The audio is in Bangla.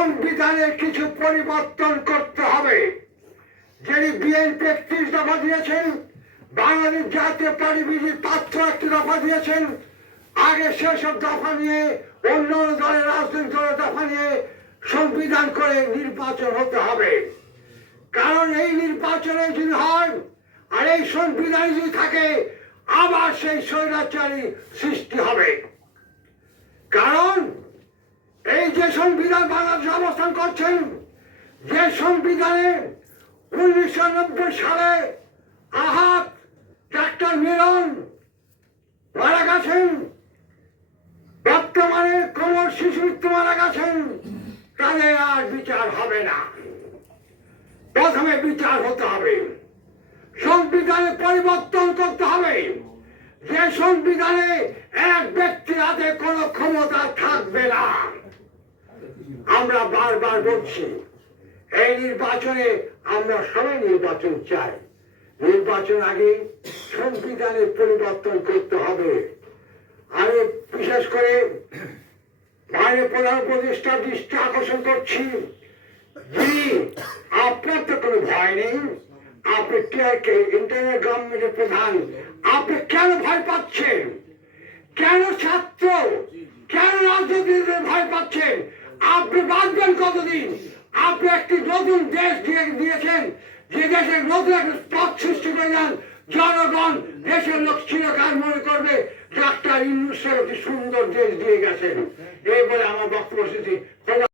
সংবিধানে কিছু পরিবর্তন করতে হবে। যিনি বিএনপি ৩১ দফা দিয়েছেন, বাংলাদেশ জাতীয় পার্টি বিজেপি ৫১টি দফা দিয়েছেন। আগে সেসব দফা নিয়ে অন্য দলের রাজনৈতিক দলের দফা নিয়ে সংবিধান করে নির্বাচন হতে হবে। কারণ এই নির্বাচনে যদি হয় আর এই সংবিধান যদি থাকে, আবার সেই স্বৈরাচারী সৃষ্টি হবে। কারণ এই যে সংবিধান বাংলাদেশে অবস্থান করছেন, যে সংবিধানে ১৯৯০ সালে আহাত ডাক্তার মিলন মারা গেছেন, বর্তমানে কোমর শিশু মারা গেছেন, তাদের আর বিচার হবে না। প্রথমে বিচার হতে হবে, সংবিধানে পরিবর্তন করতে হবে। যে সংবিধানে এক ব্যক্তির হাতে কোনো ক্ষমতা থাকবে না। আমরা বারবার বলছি, এই নির্বাচনে আমরা সবাই নির্বাচন চাই। নির্বাচন আগে সংবিধানের পরিবর্তন করতে হবে। আমি বিশেষ করে মাননীয় প্রধান উপদেষ্টার দৃষ্টি আকর্ষণ করছি, জি আপনার তো কোনো ভয় নেই, আপনি ইন্টারনাল গভর্নমেন্টের প্রধান, আপনি কেন ভয় পাচ্ছেন? কেন ছাত্র, কেন রাজনীতিতে ভয় পাচ্ছেন? আপনি বাঁচবেন কতদিন? আপনি একটি নতুন দেশ দিয়েছেন, যে দেশের নতুন একটা পথ সৃষ্টি করে যান। জনগণ, দেশের লোক চিরকাল মনে করবে ডাক্তার ইউনূস একটি সুন্দর দেশ দিয়ে গেছেন। এই বলে আমার বক্তব্য শেষে